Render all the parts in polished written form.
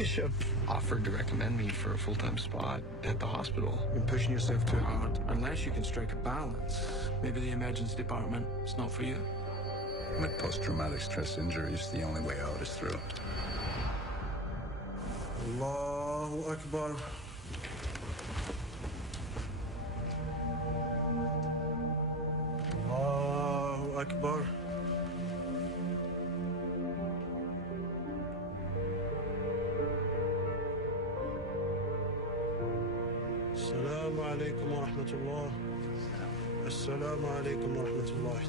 Bishop offered to recommend me for a full-time spot at the hospital. You're pushing yourself too hard. Unless you can strike a balance, maybe the emergency department is not for you. With post-traumatic stress injuries, the only way out is through. Allahu Akbar. Allahu Akbar. Assalamu alaikum wa rahmatullah. Assalamu alaikum wa rahmatullah.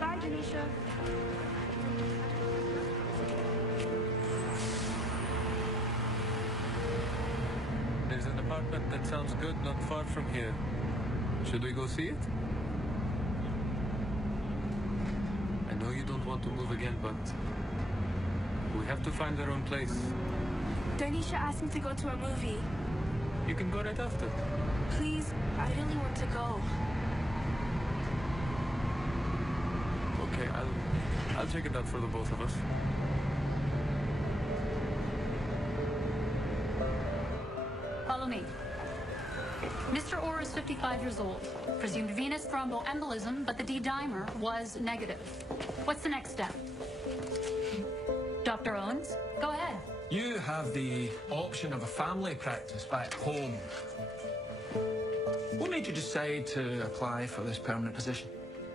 Bye, Janisha. There's an apartment that sounds good not far from here. Should we go see it? I know you don't want to move again, but we have to find our own place. Danisha asked me to go to a movie. You can go right after. Please, I really want to go. Okay, I'll check it out for the both of us. Follow me. Mr. Orr is 55 years old. Presumed venous thromboembolism, but the D-dimer was negative. What's the next step? Dr. Owens, go ahead. You have the option of a family practice back home. What made you decide to apply for this permanent position?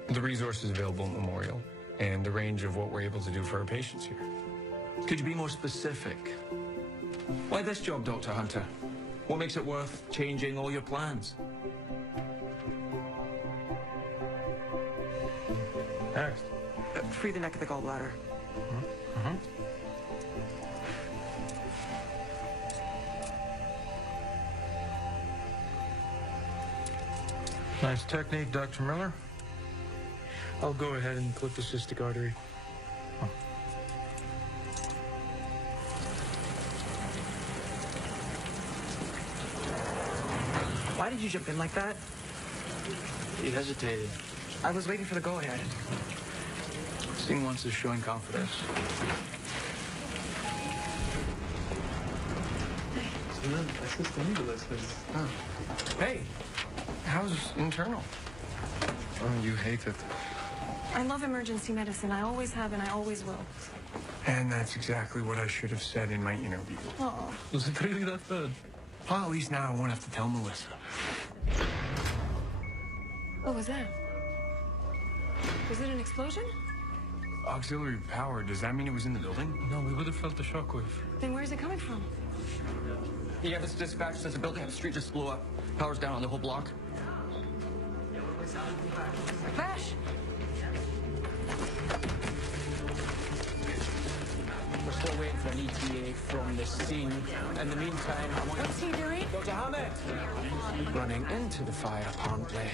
The resources available at Memorial and the range of what we're able to do for our patients here. Could you be more specific? Why this job, Dr. Hunter? What makes it worth changing all your plans? Next. Free the neck of the gallbladder. Nice technique, Dr. Miller. I'll go ahead and clip the cystic artery. Why did you jump in like that? He hesitated. I was waiting for the go-ahead. Seeing once is showing confidence. Hey, how's internal? Oh, you hate it. I love emergency medicine. I always have and I always will. And that's exactly what I should have said in my interview. Oh. Was it really that bad? Well, at least now I won't have to tell Melissa. What was that? Was it an explosion? Auxiliary power, does that mean it was in the building? No, we would have felt the shockwave. Then where's it coming from? Yeah, this is dispatch. There's a building up the street just blew up. Power's down on the whole block. Vash! We're still waiting for an ETA from the scene. In the meantime, I want What's he doing? Dr. Hammett! Running into the fire, apparently.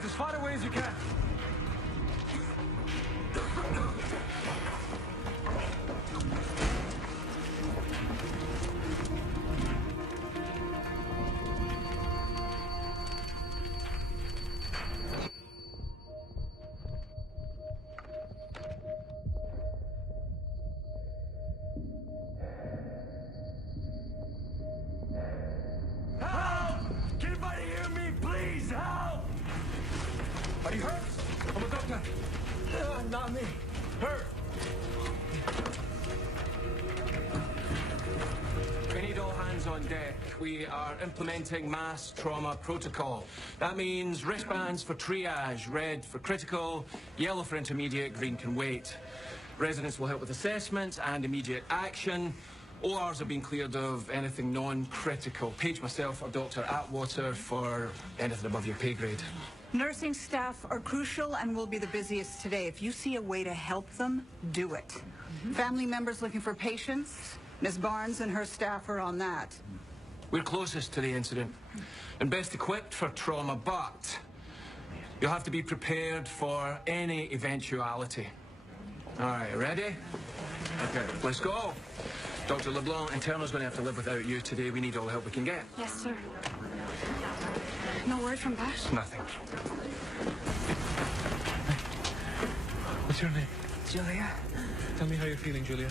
Get as far away as you can. Are you hurt? I'm a doctor. Not me. Her. We need all hands on deck. We are implementing mass trauma protocol. That means wristbands for triage, red for critical, yellow for intermediate, green can wait. Residents will help with assessments and immediate action. ORs have been cleared of anything non-critical. Page myself or Dr. Atwater for anything above your pay grade. Nursing staff are crucial and will be the busiest today. If you see a way to help them, do it. Family members looking for patients, Ms. Barnes and her staff are on that. We're closest to the incident and best equipped for trauma, but you'll have to be prepared for any eventuality. All right, ready? Okay, let's go. Dr. LeBlanc, internal's going to have to live without you today. We need all the help we can get. Yes, sir. No word from Bash? Nothing. What's your name? Julia, Tell me how you're feeling, Julia.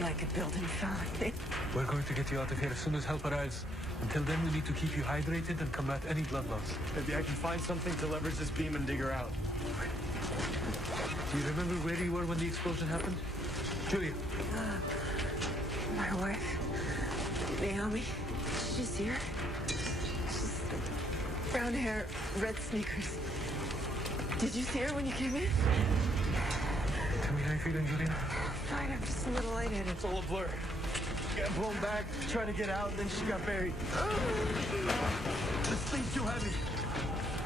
like a building fell on me. We're going to get you out of here as soon as help arrives. Until then, we need to keep you hydrated and combat any blood loss. Maybe I can find something to leverage this beam and dig her out. Do you remember where you were when the explosion happened? Julia. My wife, Naomi, she's here. She's brown hair, red sneakers. Did you see her when you came in? Tell me how you're feeling, Julia. Fine, I'm just a little lightheaded. It's all a blur. She got blown back, trying to get out, and then she got buried. This thing's too heavy.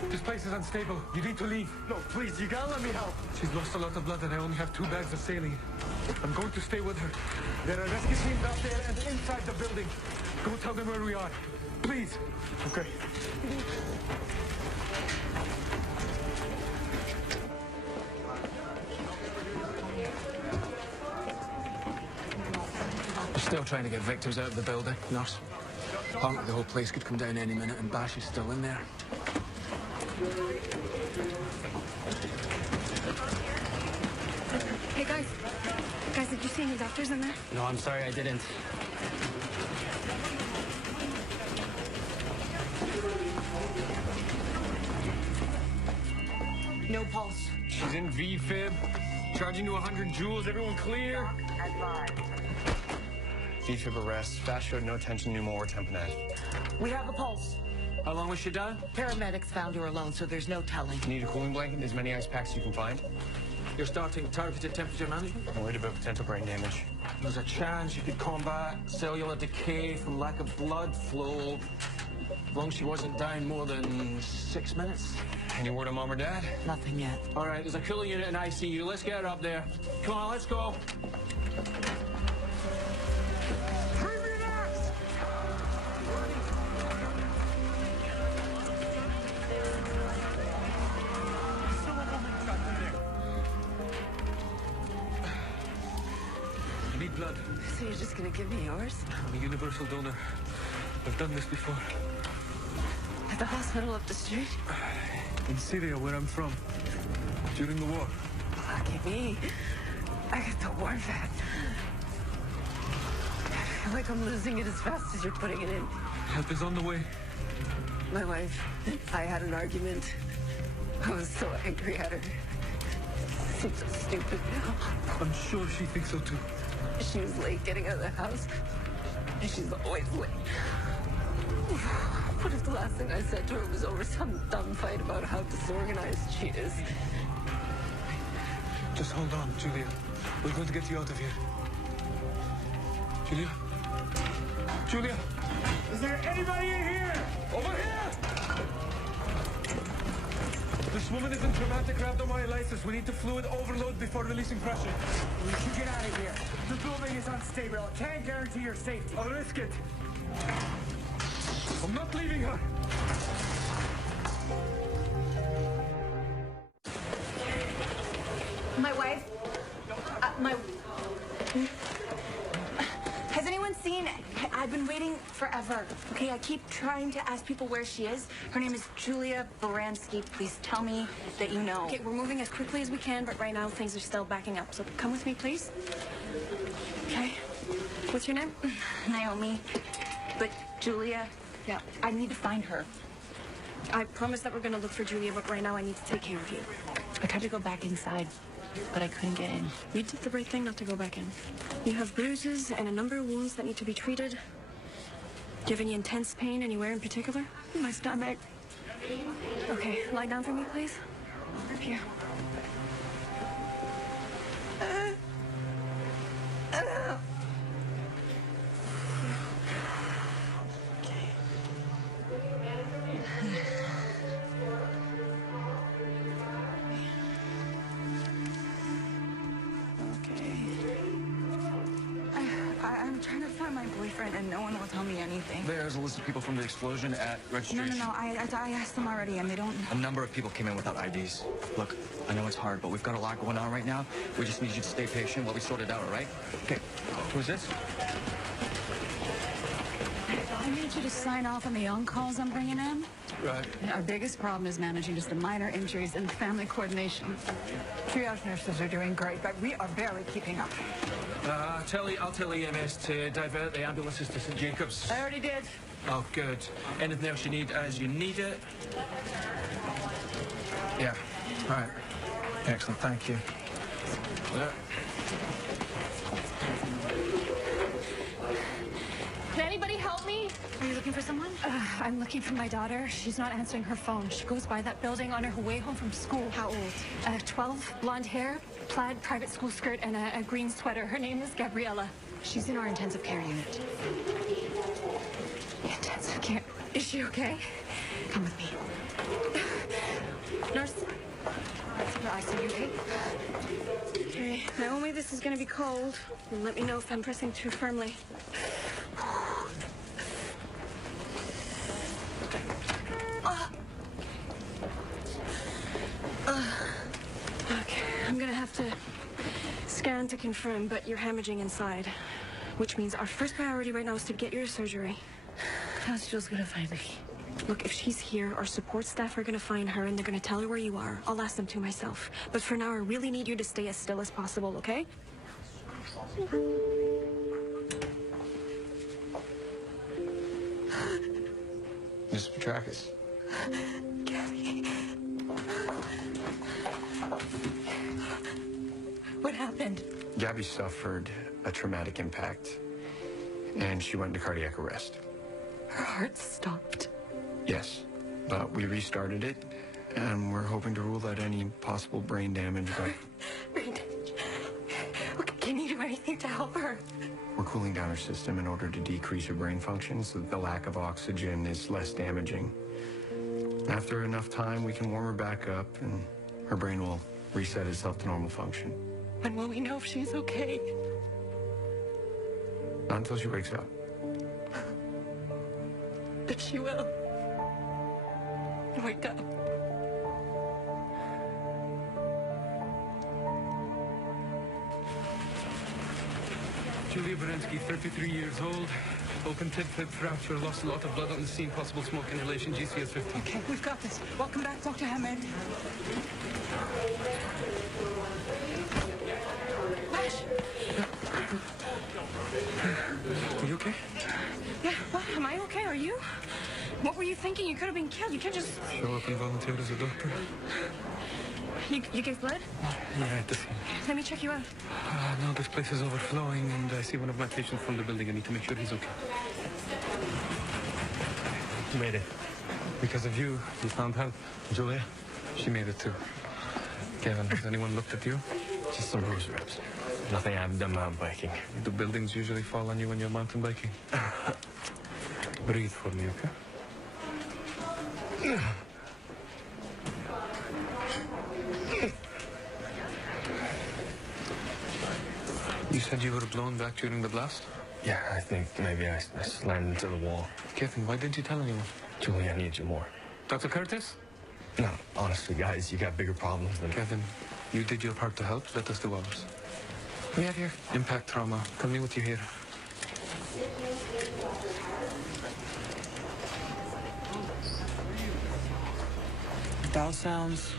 This place is unstable. You need to leave. No, please, you gotta let me help. She's lost a lot of blood and I only have 2 bags of saline. I'm going to stay with her. There are rescue teams out there and inside the building. Go tell them where we are. Please. Okay. We're still trying to get victims out of the building, nurse. Apparently the whole place could come down any minute and Bash is still in there. Hey, guys. Guys, did you see any doctors in there? No, I'm sorry, I didn't. No pulse. She's in V-fib, charging to 100 joules. Everyone clear? V-fib arrest. Fast showed no tension, pneumo or tamponade. We have a pulse. How long was she down? Paramedics found her alone, so there's no telling. Need a cooling blanket and as many ice packs as you can find. You're starting targeted temperature management? I'm worried about potential brain damage. There's a chance you could combat cellular decay from lack of blood flow as long as she wasn't down more than 6 minutes. Any word on mom or dad? Nothing yet. All right, there's a cooling unit in ICU. Let's get her up there. Come on, let's go. I need blood. So you're just gonna give me yours? I'm a universal donor. I've done this before. At the hospital up the street? In Syria, where I'm from. During the war. Lucky me. I got the war vat. I feel like I'm losing it as fast as you're putting it in. Help is on the way. My wife, I had an argument. I was so angry at her. She's so stupid now. I'm sure she thinks so too. She was late getting out of the house. And she's always late. What if the last thing I said to her was over some dumb fight about how disorganized she is? Just hold on, Julia. We're going to get you out of here. Julia? Julia! Is there anybody in here? Over here! This woman is in traumatic rhabdomyolysis. We need to fluid overload before releasing pressure. We should get out of here. The building is unstable. I can't guarantee your safety. I'll risk it. I'm not leaving her. forever. Okay, I keep trying to ask people where she is. Her name is Julia Baranski. Please tell me that you know. Okay, we're moving as quickly as we can, but right now things are still backing up. So come with me, please. Okay. What's your name? Naomi. But Julia, yeah, I need to find her. I promise that we're going to look for Julia, but right now I need to take care of you. I tried to go back inside, but I couldn't get in. You did the right thing not to go back in. You have bruises and a number of wounds that need to be treated. Do you have any intense pain anywhere in particular? My stomach. Okay, lie down for me, please. Here. I'm trying to find my boyfriend, and no one will tell me anything. There's a list of people from the explosion at registration. No. I asked them already, and they don't... A number of people came in without IDs. Look, I know it's hard, but we've got a lot going on right now. We just need you to stay patient while we sort it out, all right? Okay. Who's this? I need you to sign off on the on-calls I'm bringing in. Right. Our biggest problem is managing just the minor injuries and family coordination. Triage nurses are doing great, but we are barely keeping up. I'll tell EMS to divert the ambulances to St. Jacobs. I already did. Oh, good. Anything else you need as you need it? Yeah. Right. Excellent. Thank you. Yeah. Can anybody help me? Are you looking for someone? I'm looking for my daughter. She's not answering her phone. She goes by that building on her way home from school. How old? 12, blonde hair, plaid private school skirt, and a green sweater. Her name is Gabriella. She's in our intensive care unit. Intensive care. Is she okay? Come with me. Nurse? I see you, okay? Okay, Naomi, this is gonna be cold. And let me know if I'm pressing too firmly. Okay, I'm gonna have to scan to confirm, but you're hemorrhaging inside, which means our first priority right now is to get you to surgery. How's Jules gonna find me? Look, if she's here, our support staff are gonna find her and they're gonna tell her where you are. I'll ask them to myself. But for now, I really need you to stay as still as possible, okay? Miss Petrakis. Gabby. What happened? Gabby suffered a traumatic impact, and she went into cardiac arrest. Her heart stopped. Yes, but we restarted it, and we're hoping to rule out any possible brain damage, but Brain damage. Okay, can you do anything to help her? we're cooling down her system in order to decrease her brain function so that the lack of oxygen is less damaging. After enough time, we can warm her back up, and her brain will reset itself to normal function. When will we know if she's okay? Not until she wakes up. But she will. Wake up. Julia Baranski, 33 years old. Open tip fracture, lost a lot of blood on the scene, possible smoke inhalation, GCS 50. Okay, we've got this. Welcome back, Dr. Hammond. Are you okay? Yeah, what? Am I okay? Are you? What were you thinking? You could have been killed. You can't just... Show up and volunteer as a doctor. You gave blood? Yeah, at the scene. Let me check you out. No, this place is overflowing, and I see one of my patients from the building. I need to make sure he's okay. You made it. Because of you, you found help. Julia, she made it too. Kevin, has anyone looked at you? Just some bruise rips. Nothing I haven't done mountain biking. Do buildings usually fall on you when you're mountain biking? Breathe for me, okay? You said you were blown back during the blast? Yeah, I think maybe I slammed into the wall. Kevin, why didn't you tell anyone? Julie, I need you more. Dr. Curtis? No, honestly, guys, you got bigger problems than... Kevin, you did your part to help. Let us do ours. We have here impact trauma. Tell me what you hear. Bowel sounds.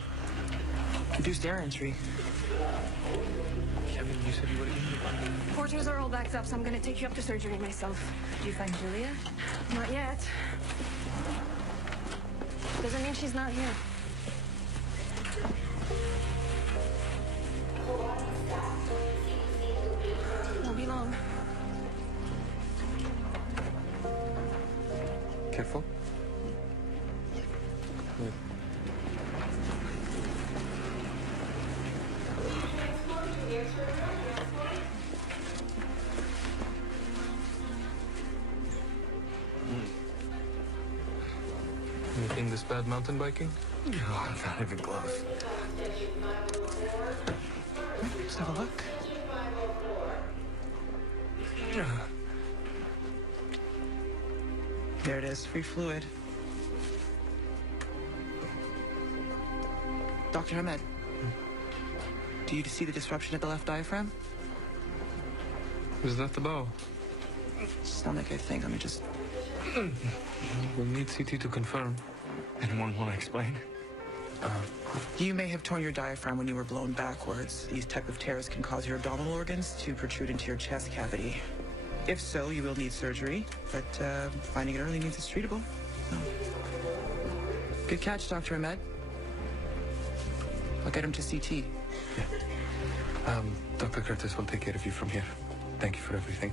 Reduced air entry. Kevin, you said you were in the... Porters are all backed up, so I'm gonna take you up to surgery myself. Did you find Julia? Not yet. Doesn't mean she's not here. Won't be long. Careful. Good. Anything this bad mountain biking? Oh, not even close. Let's have a look. There it is, free fluid. Dr. Ahmed, do you see the disruption at the left diaphragm? Is that the bow? Stomach, I think. Let me just... We'll need CT to confirm. Anyone want to explain? You may have torn your diaphragm when you were blown backwards. These type of tears can cause your abdominal organs to protrude into your chest cavity. If so, you will need surgery, but finding it early means it's treatable. So. Good catch, Dr. Ahmed. I'll get him to CT. Yeah. Dr. Curtis will take care of you from here. Thank you for everything.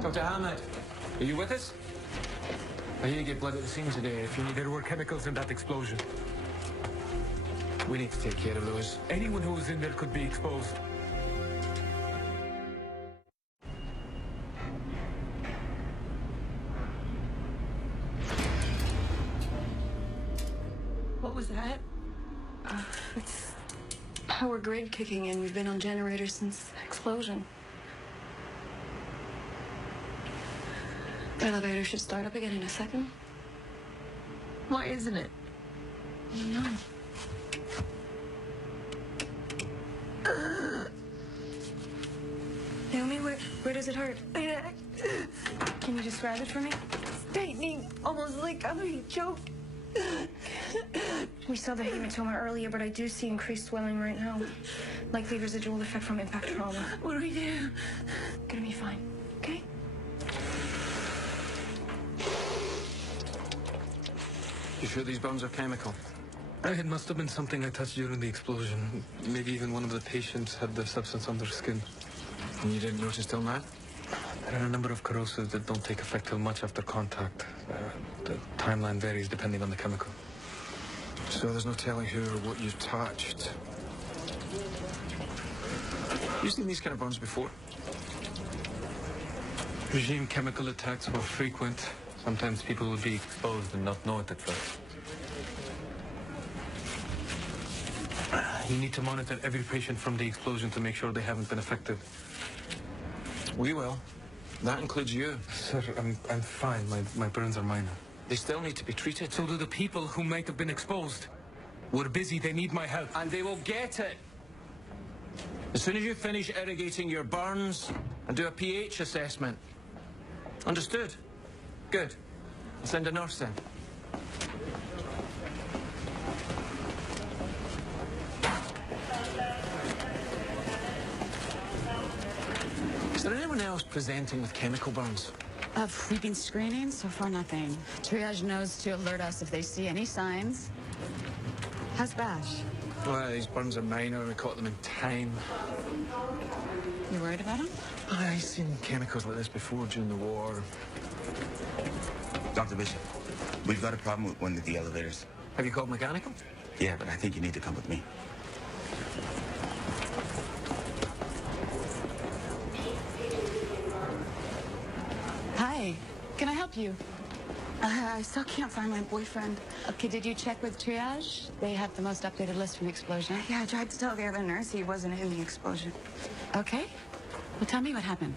Dr. Ahmed, are you with us? I hear you get blood at the scene today. If you need... There were chemicals in that explosion. We need to take care of those. Anyone who was in there could be exposed. What was that? It's power grid kicking in. We've been on generators since the explosion. The elevator should start up again in a second. Why isn't it? I don't know. Naomi, where does it hurt? Can you describe it for me? It's tightening, almost like I'm being choked. We saw the hematoma earlier, but I do see increased swelling right now. Likely residual effect from impact trauma. What do we do? Gonna be fine, okay? You sure these bombs are chemical? It must have been something I touched during the explosion. Maybe even one of the patients had the substance on their skin. And you didn't notice till now? There are a number of corrosives that don't take effect till much after contact. The timeline varies depending on the chemical. So there's no telling who or what you've touched. You've seen these kind of bombs before? Regime chemical attacks were frequent. Sometimes people would be exposed and not know it at first. You need to monitor every patient from the explosion to make sure they haven't been affected. We will. That includes you. Sir, I'm fine. My burns are minor. They still need to be treated. So do the people who might have been exposed. We're busy. They need my help. And they will get it. As soon as you finish irrigating your burns and do a pH assessment. Understood? Good. I'll send a nurse in. anyone else presenting with chemical burns? We've been screening, so far nothing. Triage knows to alert us if they see any signs. How's Bash? Well, these burns are minor. We caught them in time. You worried about him? I've seen chemicals like this before during the war. Dr. Bishop, we've got a problem with one of the elevators. Have you called mechanical? Yeah, but I think you need to come with me. Hi. Can I help you? I still can't find my boyfriend. Okay, did you check with Triage? They have the most updated list from the explosion. Yeah, I tried to tell the other nurse he wasn't in the explosion. Okay. Well, tell me what happened.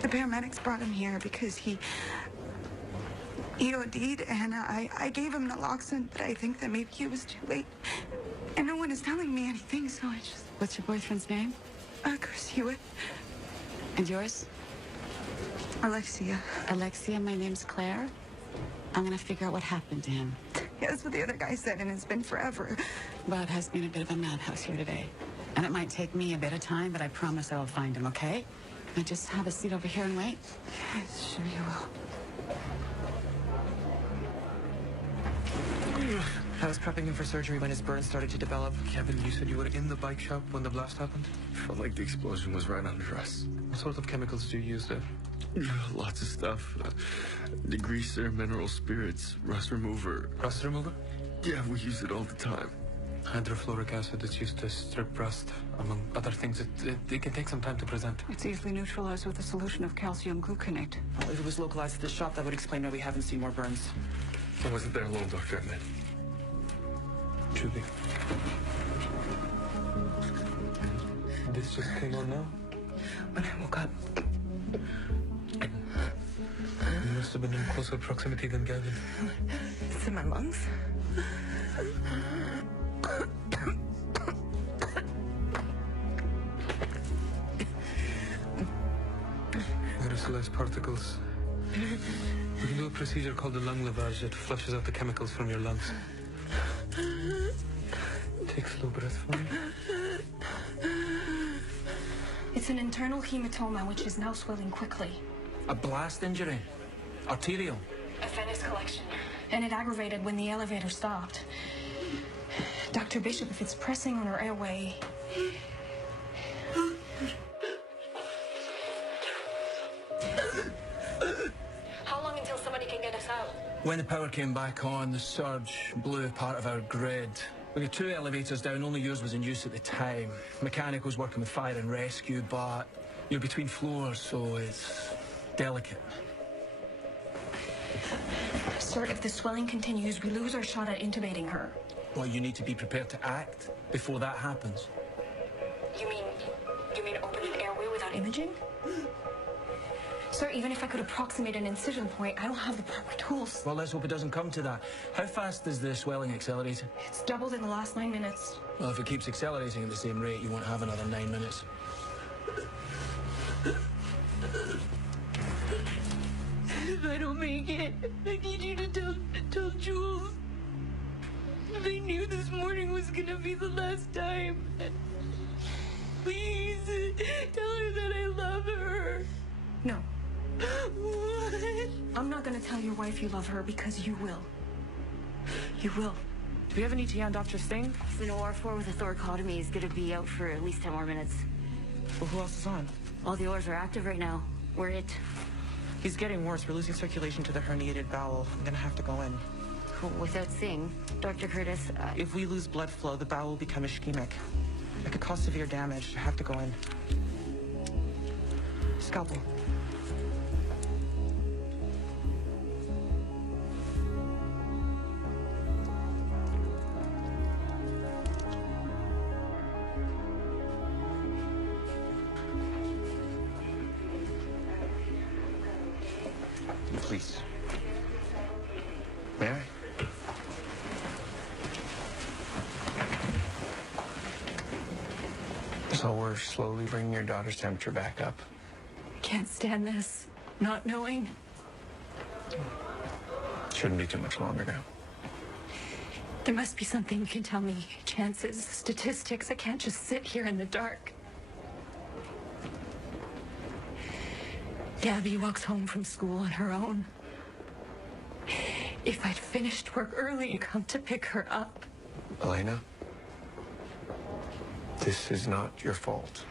The paramedics brought him here because he OD'd, and I gave him naloxone, but I think that maybe it was too late. And no one is telling me anything, so I just... What's your boyfriend's name? Chris Hewitt. And yours? Alexia. Alexia, my name's Claire. I'm gonna figure out what happened to him. Yeah, that's what the other guy said, and it's been forever. Well, it has been a bit of a madhouse here today. And it might take me a bit of time, but I promise I will find him, okay? Now just have a seat over here and wait. Yes, sure you will. I was prepping him for surgery when his burn started to develop. Kevin, you said you were in the bike shop when the blast happened? Felt like the explosion was right under us. What sort of chemicals do you use there? Lots of stuff. Degreaser, mineral spirits, rust remover. Rust remover? Yeah, we use it all the time. Hydrofluoric acid is used to strip rust, among other things. It can take some time to present. It's easily neutralized with a solution of calcium gluconate. Well, if it was localized at the shop, that would explain why we haven't seen more burns. I wasn't there alone, Dr. Edmund. Julie. This just came on now? When I woke up. You must have been in closer proximity than Gavin. It's in my lungs. Aerosolized particles. We can do a procedure called the lung lavage that flushes out the chemicals from your lungs. Take a slow breath for me. It's an internal hematoma, which is now swelling quickly. A blast injury? Arterial? A venous collection. And it aggravated when the elevator stopped. Dr. Bishop, if it's pressing on her airway... How long until somebody can get us out? When the power came back on, the surge blew part of our grid. We got 2 elevators down, only yours was in use at the time. Mechanicals working with fire and rescue, but you're between floors, so it's delicate. Sir, if the swelling continues, we lose our shot at intubating her. Well, you need to be prepared to act before that happens. You mean open an airway without imaging? Sir, even if I could approximate an incision point, I don't have the proper tools. Well, let's hope it doesn't come to that. How fast is the swelling accelerating? It's doubled in the last 9 minutes. Well, if it keeps accelerating at the same rate, you won't have another 9 minutes. If I don't make it, I need you to tell Jules. They knew this morning was gonna be the last time. Please, tell her that I love her. No. What? I'm not gonna tell your wife you love her because you will. You will. Do we have an ETA on Dr. Singh? An OR4 with a thoracotomy is gonna be out for at least 10 more minutes. Well, who else is on? All the ORs are active right now. We're it. He's getting worse. We're losing circulation to the herniated bowel. I'm gonna have to go in. Without Singh, Dr. Curtis... If we lose blood flow, the bowel will become ischemic. It could cause severe damage. I have to go in. Scalpel. Please. May I? So we're slowly bringing your daughter's temperature back up. Can't stand this. Not knowing. Shouldn't be too much longer now. There must be something you can tell me. Chances, statistics. I can't just sit here in the dark. Gabby walks home from school on her own. If I'd finished work early and come to pick her up. Elena, this is not your fault.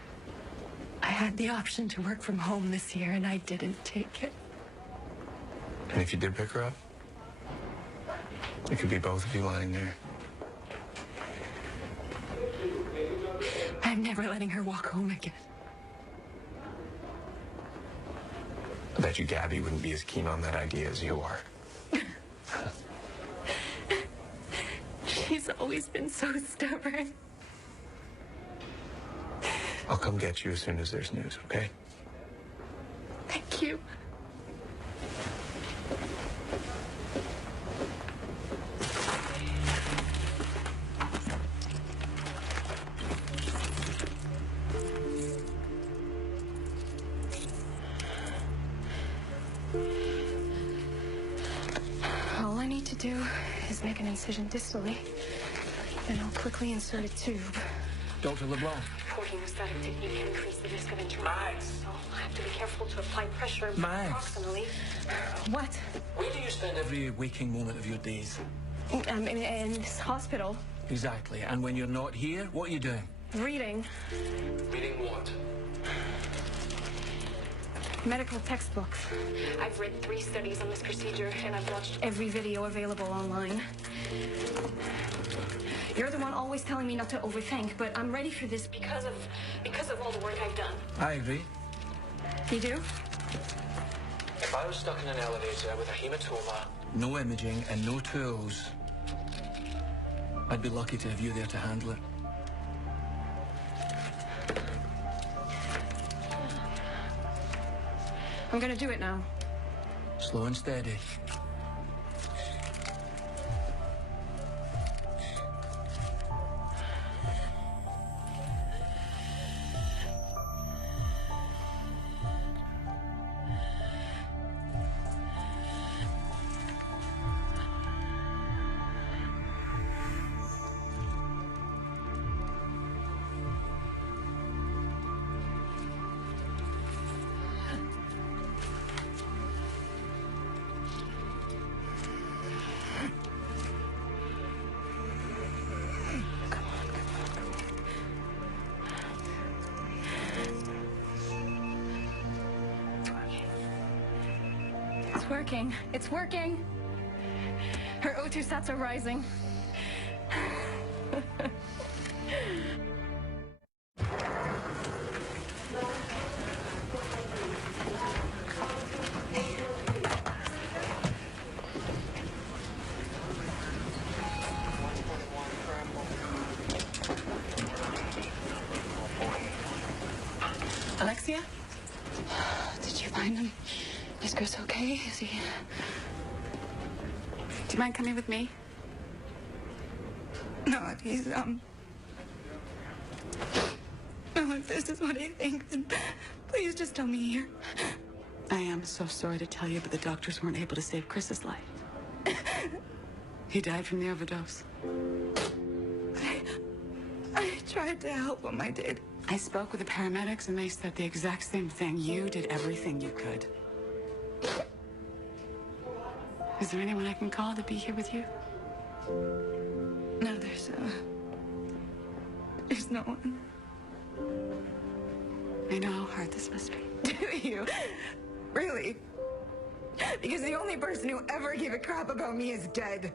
I had the option to work from home this year, and I didn't take it. And if you did pick her up, it could be both of you lying there. I'm never letting her walk home again. I bet you Gabby wouldn't be as keen on that idea as you are. She's always been so stubborn. I'll come get you as soon as there's news, okay? Thank you. All I need to do is make an incision distally, then I'll quickly insert a tube. Dr. LeBlanc. Poor hemostatic technique can increase the risk of interruption, so I have to be careful to apply pressure proximally. What? Where do you spend every waking moment of your days? In this hospital. Exactly. And when you're not here, what are you doing? Reading. Reading what? Medical textbooks. I've read 3 studies on this procedure, and I've watched every video available online. You're the one always telling me not to overthink, but I'm ready for this because of all the work I've done. I agree. You do? If I was stuck in an elevator with a hematoma, no imaging and no tools, I'd be lucky to have you there to handle it. I'm gonna do it now. Slow and steady. It's working. It's working. Her O2 stats are rising. Alexia? Did you find him? Is Chris okay? Is he... Do you mind coming with me? No, if he's, No, if this is what he thinks, then please just tell me here. I am so sorry to tell you, but the doctors weren't able to save Chris's life. He died from the overdose. I tried to help him, I did. I spoke with the paramedics, and they said the exact same thing. You did everything you could. Is there anyone I can call to be here with you? No, there's no one. I know how hard this must be. Do you? Really? Because the only person who ever gave a crap about me is dead.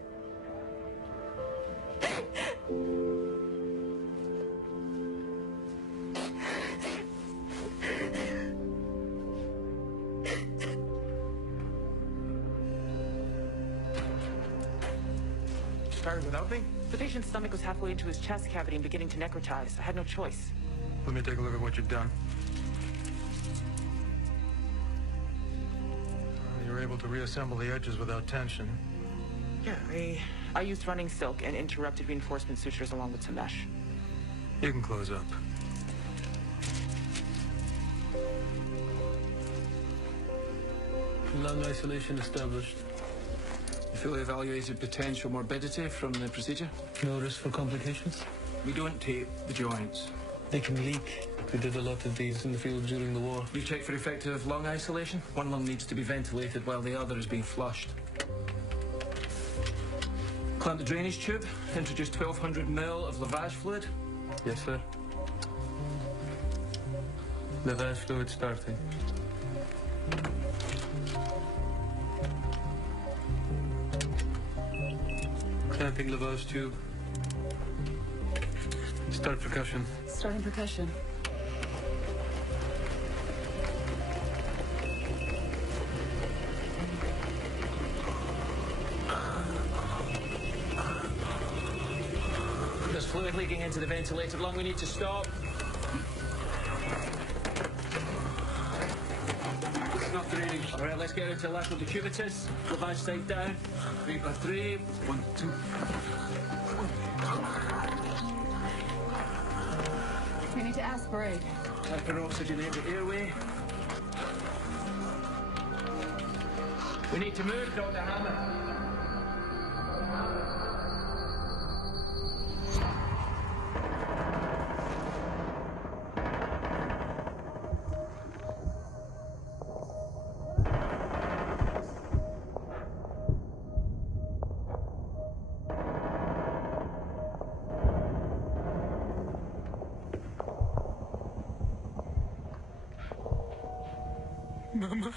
Started without me? The patient's stomach was halfway into his chest cavity and beginning to necrotize. I had no choice. Let me take a look at what you've done. You were able to reassemble the edges without tension. Yeah, I used running silk and interrupted reinforcement sutures along with some mesh. You can close up. Lung isolation established. Fully evaluated potential morbidity from the procedure. No risk for complications? We don't tape the joints. They can leak. We did a lot of these in the field during the war. You checked for effective lung isolation? One lung needs to be ventilated while the other is being flushed. Clamp the drainage tube. Introduce 1200 ml of lavage fluid. Yes, sir. Lavage fluid starting. Clamping lavage tube. Start percussion. Starting percussion. There's fluid leaking into the ventilated lung. We need to stop. It's not draining. All right, let's get into lateral decubitus. Lavage side down. 3 by 3. 1, 2. We need to aspirate. Hyperoxygenate the airway. We need to move, Dr. Hammond. Mama.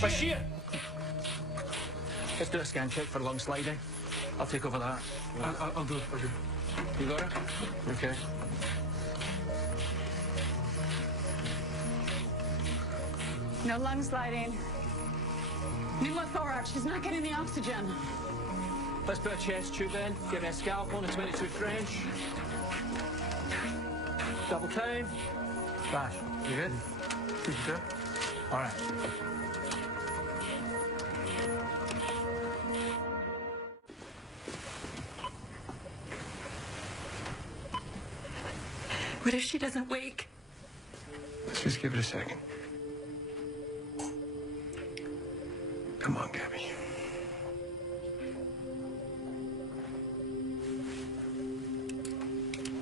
Bashir! Let's do a scan check for lung sliding. I'll take over that. I'll do it. You got it? Okay. No lung sliding. Pneumothorax. She's not getting the oxygen. Let's put a chest tube in. Get me a scalpel and a 22 French. Double time. Bash. You good? Good. All right. What if she doesn't wake? Let's just give it a second. Come on, Gabby.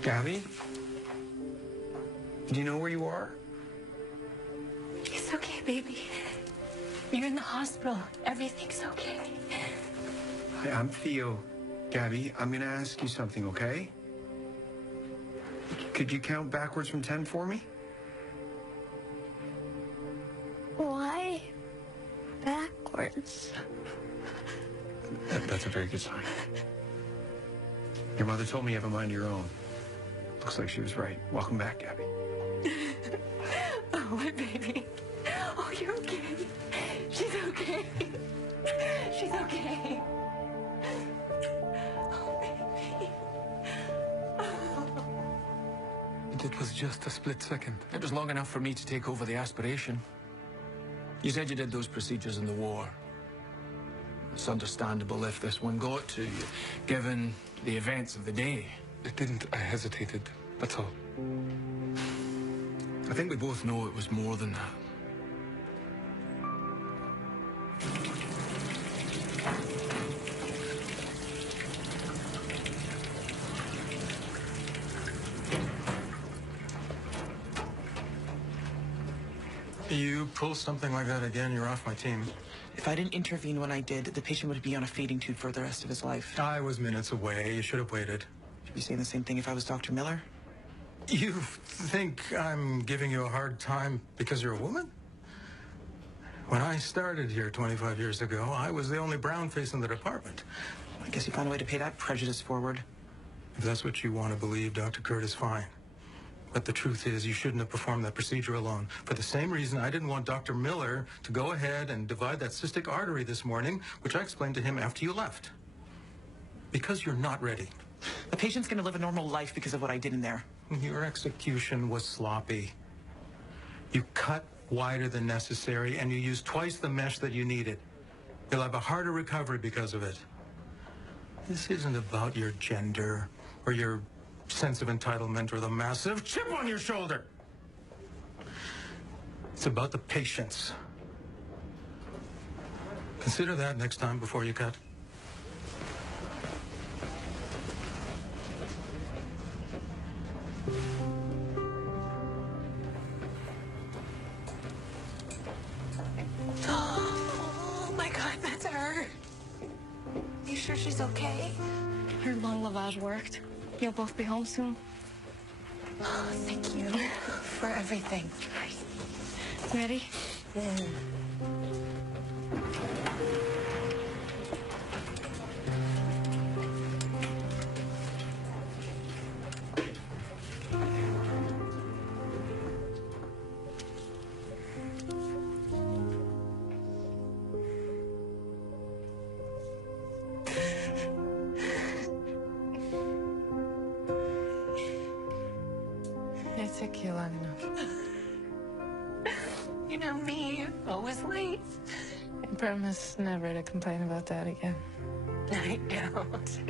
Gabby? Do you know where you are? It's okay, baby. You're in the hospital. Everything's okay. Hi, I'm Theo. Gabby, I'm gonna ask you something, okay? Could you count backwards from 10 for me? Why backwards? That's a very good sign. Your mother told me you have a mind of your own. Looks like she was right. Welcome back, Gabby. Oh, my baby. Oh, you're okay. She's okay. She's okay. Oh, baby. It was just a split second. It was long enough for me to take over the aspiration. You said you did those procedures in the war. It's understandable if this one got to you, given the events of the day. It didn't. I hesitated. That's all. I think we both know it was more than that. You pull something like that again, you're off my team. If I didn't intervene when I did, the patient would be on a feeding tube for the rest of his life. I was minutes away. You should have waited. Should be saying the same thing if I was Dr. Miller? You think I'm giving you a hard time because you're a woman? When I started here 25 years ago, I was the only brown face in the department. I guess you found a way to pay that prejudice forward. If that's what you want to believe, Dr. Curtis, fine. But the truth is, you shouldn't have performed that procedure alone. For the same reason, I didn't want Dr. Miller to go ahead and divide that cystic artery this morning, which I explained to him after you left. Because you're not ready. The patient's gonna live a normal life because of what I did in there. Your execution was sloppy. You cut wider than necessary, and you used twice the mesh that you needed. You'll have a harder recovery because of it. This isn't about your gender or your sense of entitlement or the massive chip on your shoulder. It's about the patients. Consider that next time before you cut. Oh my God, that's her. You sure she's okay? Her lung lavage worked. You'll both be home soon. Oh, thank you for everything. Ready? It took you long enough. You know me, always late. I promise never to complain about that again. I don't.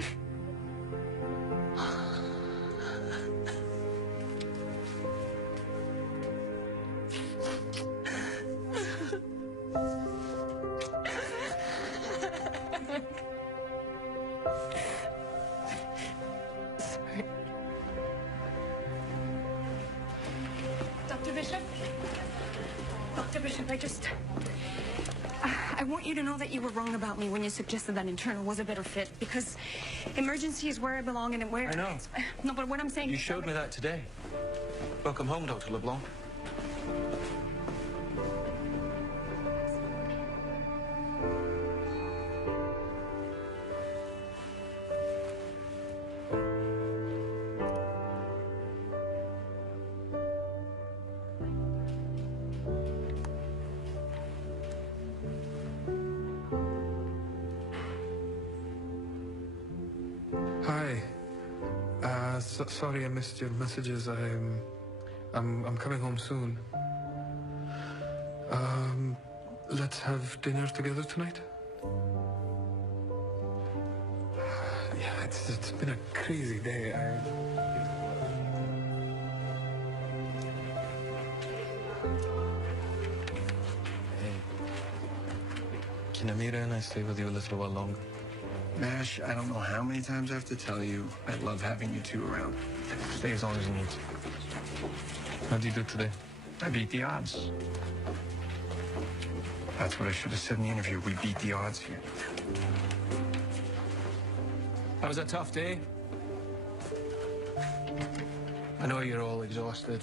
Dr. Bishop? Dr. Bishop, I want you to know that you were wrong about me when you suggested that internal was a better fit, because emergency is where I belong and where... I know. No, but what I'm saying... You showed me that today. Welcome home, Dr. LeBlanc. Hi. Sorry I missed your messages. I'm coming home soon. Let's have dinner together tonight. Yeah, it's been a crazy day. Hey, can Amira and I stay with you a little while longer? Nash, I don't know how many times I have to tell you, I love having you two around. Stay as long as you need to. How'd you do today? I beat the odds. That's what I should have said in the interview. We beat the odds here. That was a tough day. I know you're all exhausted.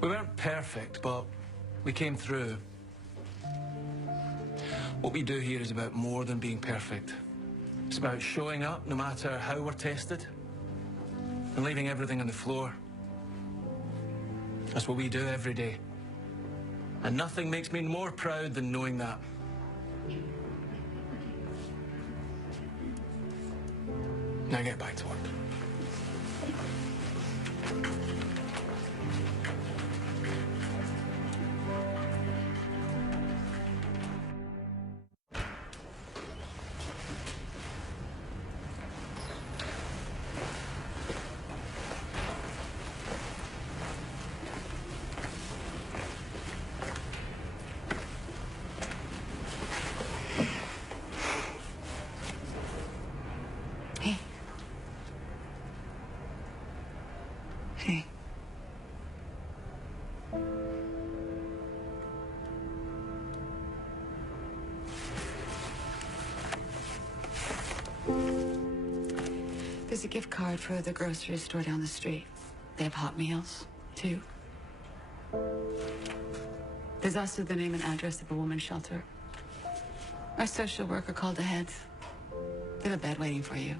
We weren't perfect, but we came through. What we do here is about more than being perfect. It's about showing up no matter how we're tested and leaving everything on the floor. That's what we do every day. And nothing makes me more proud than knowing that. Now get back to work. Hey. There's a gift card for the grocery store down the street. They have hot meals, too. There's also the name and address of a woman's shelter. Our social worker called ahead. They have a bed waiting for you.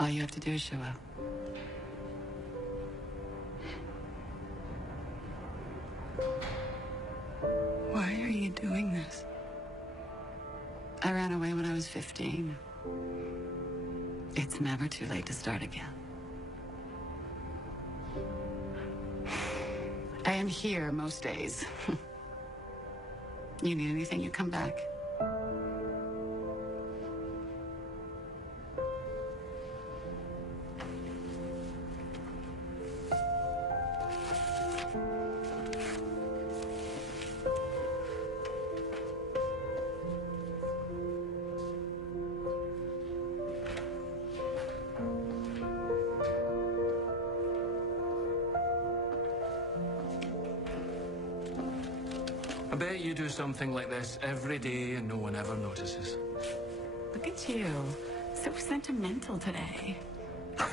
All you have to do is show up. Why are you doing this? I ran away when I was 15. It's never too late to start again. I am here most days. You need anything, you come back. I bet you do something like this every day and no one ever notices. Look at you. So sentimental today. How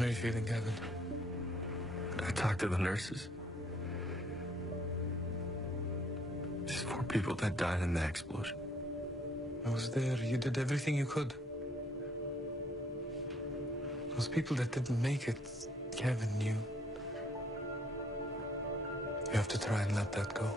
are you feeling, Kevin? I talked to the nurses. There's 4 people that died in the explosion. I was there. You did everything you could. Those people that didn't make it, Kevin, you have to try and let that go.